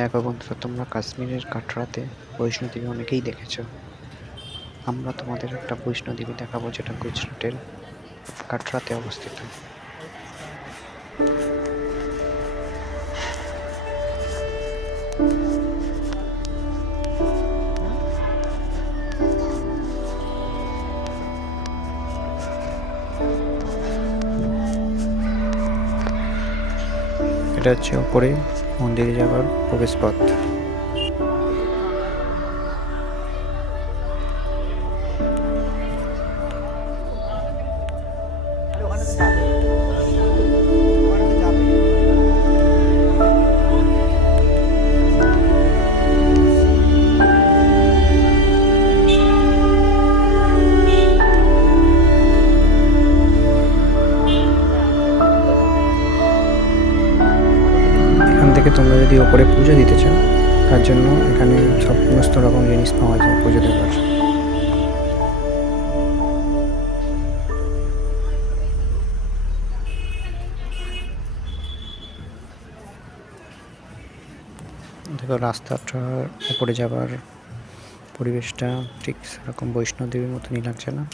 দেখো বন্ধুরা, তোমরা কাশ্মীরের কাটরাতে বৈষ্ণোদেবী অনেকেই দেখেছো। আমরা তোমাদের একটা বৈষ্ণোদেবী দেখাবো, যেটা গুজরাটের কাটরাতে অবস্থিত। এটা হচ্ছে উপরে মন্দিরে যাওয়ার প্রবেশ পথ। এখান থেকে তোমরা যদি ওপরে পুজো দিতে চাও, তার জন্য এখানে সমস্ত রকম জিনিস পাওয়া যায় পুজো দেওয়ার। দেখো, রাস্তাটার উপরে যাবার পরিবেশটা ঠিক সেরকম বৈষ্ণোদেবীর মতনই লাগছে না?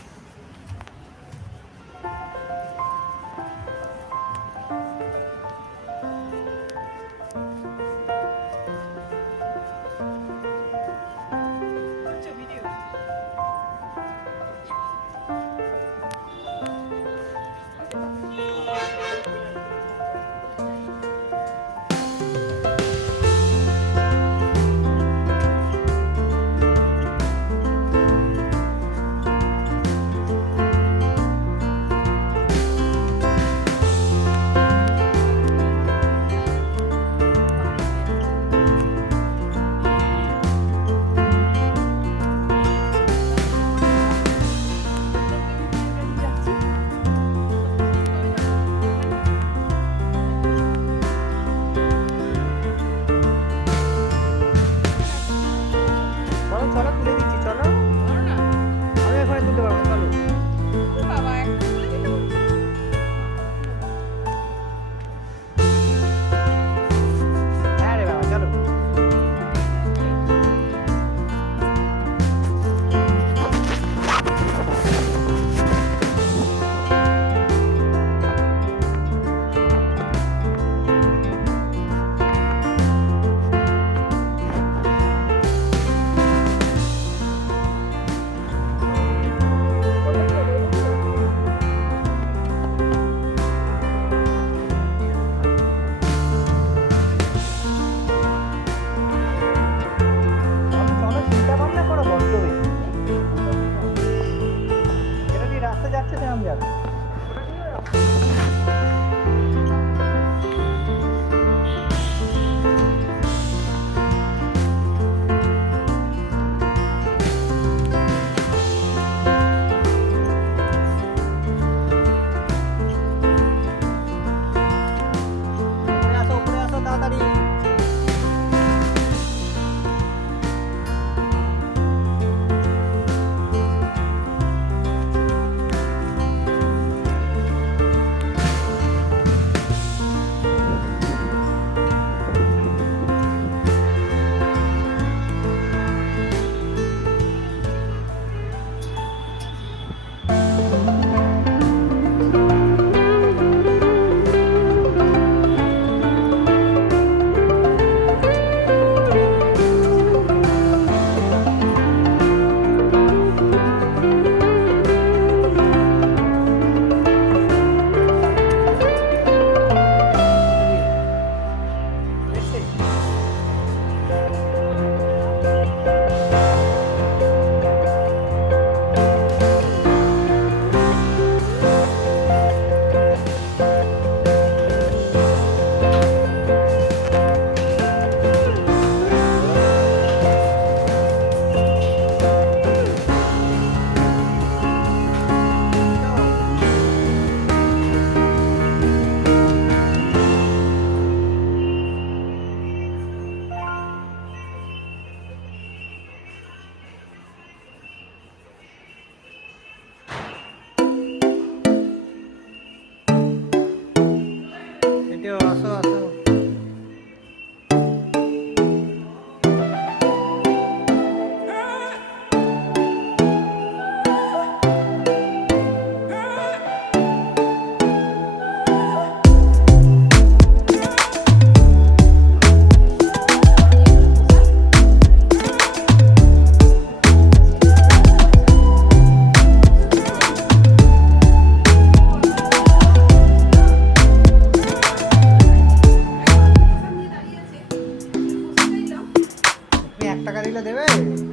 চলো তুলে দিচ্ছি, চলো। আমি এখানে তুলতে পারবো, চলো। হ্যাঁ রে বাবা, চলো। চলো, চিন্তা ভাবনা করো বড্ড বেশি। যেটা দিয়ে রাস্তা যাচ্ছে সেরকম যাবে। উপরে আসো তাড়াতাড়ি। আসো আসো। দিলে দেবে